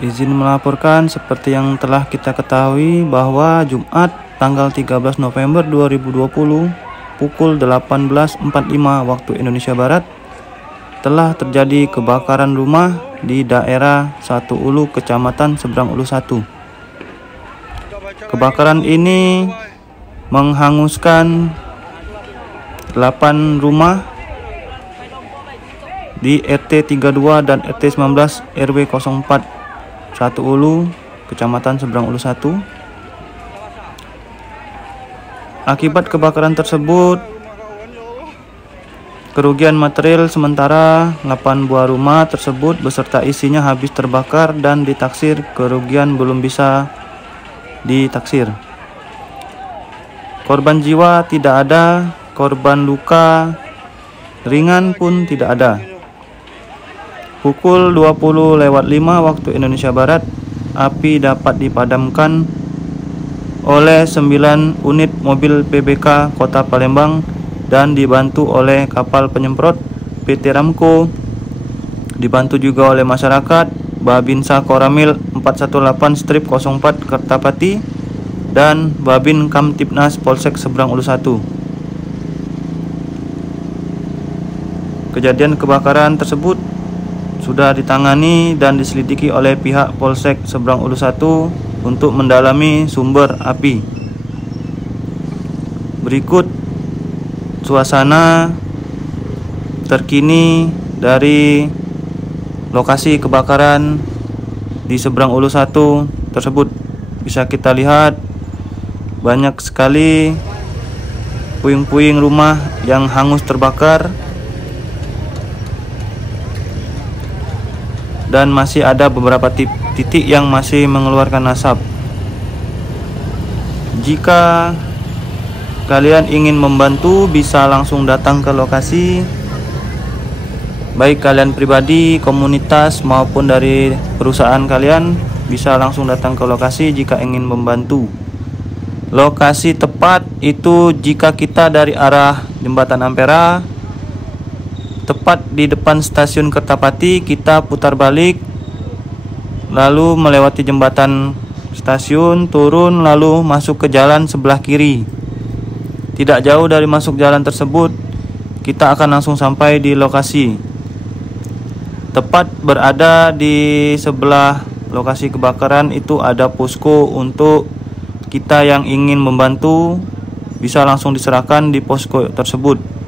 Izin melaporkan seperti yang telah kita ketahui bahwa Jumat tanggal 13 November 2020 pukul 18.45 waktu Indonesia Barat telah terjadi kebakaran rumah di daerah Satu Ulu, Kecamatan Seberang Ulu 1. Kebakaran ini menghanguskan 8 rumah di RT 32 dan RT 19 RW 04 Satu Ulu, Kecamatan Seberang Ulu 1. Akibat kebakaran tersebut, kerugian material sementara 8 buah rumah tersebut beserta isinya habis terbakar dan ditaksir kerugian belum bisa ditaksir. Korban jiwa tidak ada, korban luka ringan pun tidak ada. Pukul 20.05 waktu Indonesia Barat, api dapat dipadamkan oleh 9 unit mobil PBK Kota Palembang dan dibantu oleh kapal penyemprot PT Ramco, dibantu juga oleh masyarakat Babinsa Koramil 418-04 Kertapati dan Babin Kamtipnas Polsek Seberang Ulu 1. Kejadian kebakaran tersebut sudah ditangani dan diselidiki oleh pihak Polsek Seberang Ulu 1 untuk mendalami sumber api. Berikut suasana terkini dari lokasi kebakaran di Seberang Ulu 1 tersebut. Bisa kita lihat banyak sekali puing-puing rumah yang hangus terbakar, dan masih ada beberapa titik yang masih mengeluarkan asap. Jika kalian ingin membantu, bisa langsung datang ke lokasi, baik kalian pribadi, komunitas maupun dari perusahaan kalian, bisa langsung datang ke lokasi jika ingin membantu. Lokasi tepat itu jika kita dari arah Jembatan Ampera, tepat di depan stasiun Kertapati, kita putar balik, lalu melewati jembatan stasiun, turun, lalu masuk ke jalan sebelah kiri. Tidak jauh dari masuk jalan tersebut, kita akan langsung sampai di lokasi. Tepat berada di sebelah lokasi kebakaran itu ada posko untuk kita yang ingin membantu, bisa langsung diserahkan di posko tersebut.